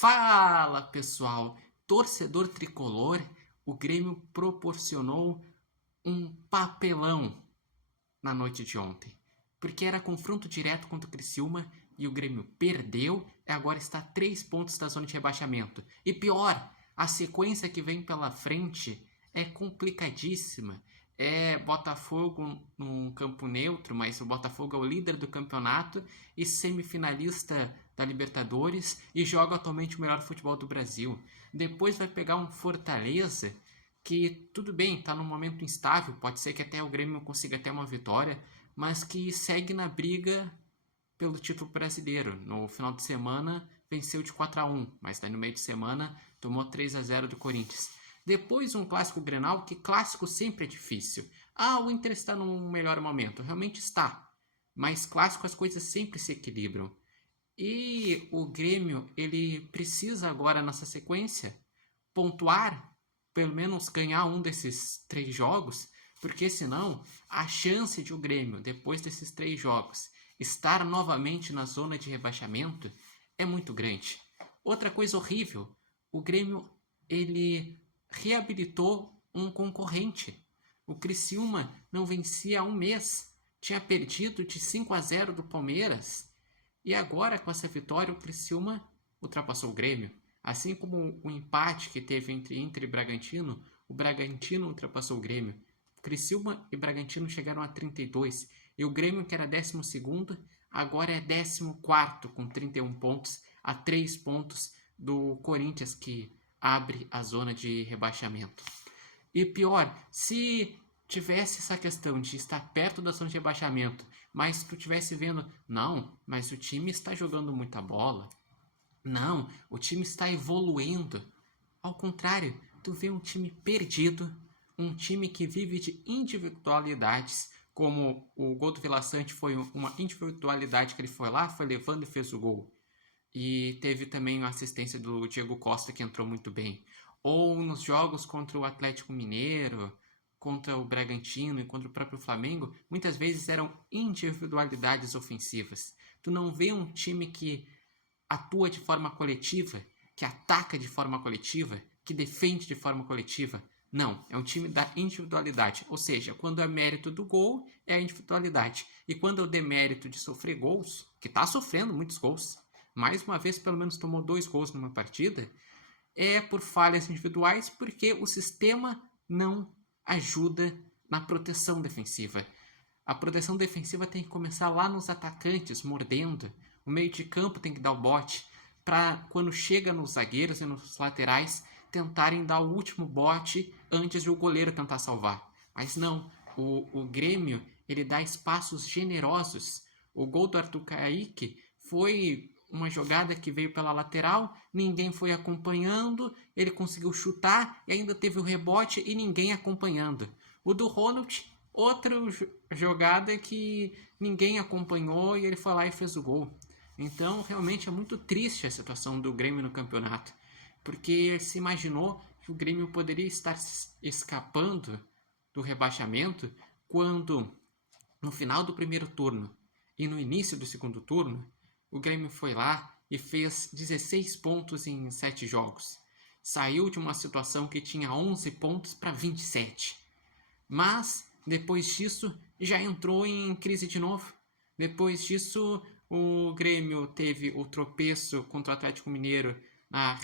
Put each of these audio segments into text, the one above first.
Fala pessoal, torcedor tricolor, o Grêmio proporcionou um papelão na noite de ontem, porque era confronto direto contra o Criciúma e o Grêmio perdeu e agora está a 3 pontos da zona de rebaixamento. E pior, a sequência que vem pela frente é complicadíssima. É Botafogo num campo neutro, mas o Botafogo é o líder do campeonato e semifinalista da Libertadores e joga atualmente o melhor futebol do Brasil. Depois vai pegar um Fortaleza que, tudo bem, está num momento instável, pode ser que até o Grêmio consiga até uma vitória, mas que segue na briga pelo título brasileiro. No final de semana venceu de 4-1, mas daí no meio de semana tomou 3-0 do Corinthians. Depois um clássico Grenal, que clássico sempre é difícil. O Inter está num melhor momento, realmente está. Mas clássico as coisas sempre se equilibram. E o Grêmio, ele precisa agora nessa sequência pontuar, pelo menos ganhar um desses 3 jogos, porque senão a chance de o Grêmio, depois desses 3 jogos, estar novamente na zona de rebaixamento é muito grande. Outra coisa horrível, o Grêmio ele reabilitou um concorrente. O Criciúma não vencia há um mês, tinha perdido de 5-0 do Palmeiras e agora com essa vitória o Criciúma ultrapassou o Grêmio. Assim como o empate que teve entre Inter e Bragantino, o Bragantino ultrapassou o Grêmio. Criciúma e Bragantino chegaram a 32 e o Grêmio, que era 12º, agora é 14º com 31 pontos, a 3 pontos do Corinthians, que abre a zona de rebaixamento. E pior, se tivesse essa questão de estar perto da zona de rebaixamento, mas tu tivesse vendo, não, mas o time está jogando muita bola, não, o time está evoluindo. Ao contrário, tu vê um time perdido, um time que vive de individualidades, como o gol do Vila Sante foi uma individualidade que ele foi lá, foi levando e fez o gol. E teve também a assistência do Diego Costa, que entrou muito bem. Ou nos jogos contra o Atlético Mineiro, contra o Bragantino e contra o próprio Flamengo, muitas vezes eram individualidades ofensivas. Tu não vê um time que atua de forma coletiva, que ataca de forma coletiva, que defende de forma coletiva. Não, é um time da individualidade. Ou seja, quando é mérito do gol, é a individualidade. E quando é o demérito de sofrer gols, que está sofrendo muitos gols, mais uma vez pelo menos tomou 2 gols numa partida, é por falhas individuais, porque o sistema não ajuda na proteção defensiva. A proteção defensiva tem que começar lá nos atacantes, mordendo. O meio de campo tem que dar o bote para quando chega nos zagueiros e nos laterais tentarem dar o último bote antes de o goleiro tentar salvar. Mas não, o Grêmio ele dá espaços generosos. O gol do Arthur Kaique foi uma jogada que veio pela lateral, ninguém foi acompanhando, ele conseguiu chutar e ainda teve o rebote e ninguém acompanhando. O do Ronald, outra jogada que ninguém acompanhou e ele foi lá e fez o gol. Então, realmente é muito triste a situação do Grêmio no campeonato, porque se imaginou que o Grêmio poderia estar escapando do rebaixamento quando, no final do primeiro turno e no início do segundo turno, o Grêmio foi lá e fez 16 pontos em 7 jogos. Saiu de uma situação que tinha 11 pontos para 27. Mas, depois disso, já entrou em crise de novo. Depois disso, o Grêmio teve o tropeço contra o Atlético Mineiro na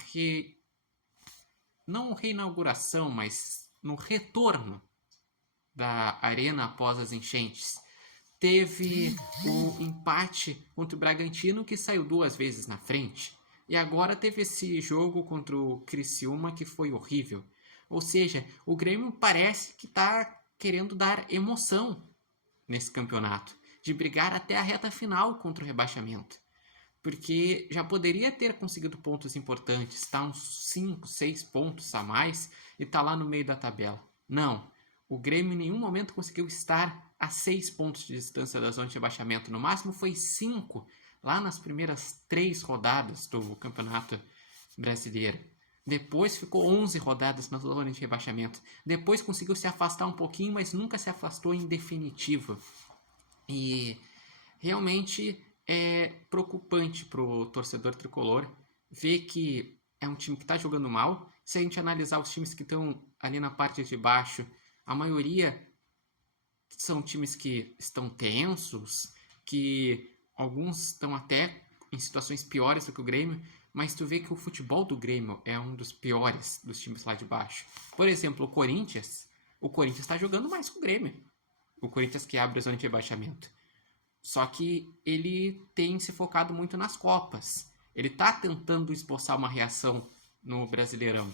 não reinauguração, mas no retorno da arena após as enchentes. Teve o empate contra o Bragantino, que saiu 2 vezes na frente. E agora teve esse jogo contra o Criciúma, que foi horrível. Ou seja, o Grêmio parece que está querendo dar emoção nesse campeonato, de brigar até a reta final contra o rebaixamento. Porque já poderia ter conseguido pontos importantes, está uns 5, 6 pontos a mais e está lá no meio da tabela. Não, o Grêmio em nenhum momento conseguiu estar a 6 pontos de distância da zona de rebaixamento. No máximo foi 5 lá nas primeiras 3 rodadas do Campeonato Brasileiro. Depois ficou 11 rodadas na zona de rebaixamento. Depois conseguiu se afastar um pouquinho, mas nunca se afastou em definitivo. E realmente é preocupante para o torcedor tricolor vê que é um time que está jogando mal. Se a gente analisar os times que estão ali na parte de baixo, a maioria são times que estão tensos, que alguns estão até em situações piores do que o Grêmio, mas tu vê que o futebol do Grêmio é um dos piores dos times lá de baixo. Por exemplo, o Corinthians está jogando mais que o Grêmio. O Corinthians que abre a zona de rebaixamento. Só que ele tem se focado muito nas Copas. Ele tá tentando esboçar uma reação no Brasileirão.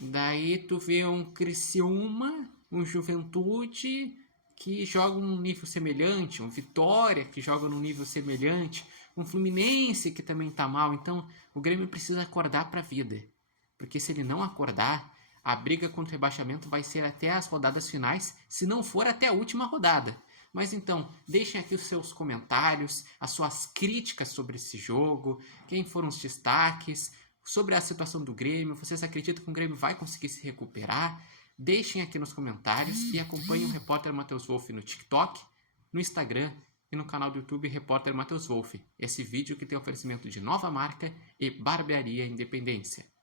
Daí tu vê um Criciúma, um Juventude que joga num nível semelhante, um Vitória que joga num nível semelhante, um Fluminense que também tá mal. Então o Grêmio precisa acordar para a vida. Porque se ele não acordar, a briga contra o rebaixamento vai ser até as rodadas finais, se não for até a última rodada. Mas então, deixem aqui os seus comentários, as suas críticas sobre esse jogo, quem foram os destaques, sobre a situação do Grêmio, vocês acreditam que o Grêmio vai conseguir se recuperar? Deixem aqui nos comentários e acompanhem o Repórter Matheus Wolff no TikTok, no Instagram e no canal do YouTube Repórter Matheus Wolff. Esse vídeo que tem oferecimento de nova marca e barbearia Independência.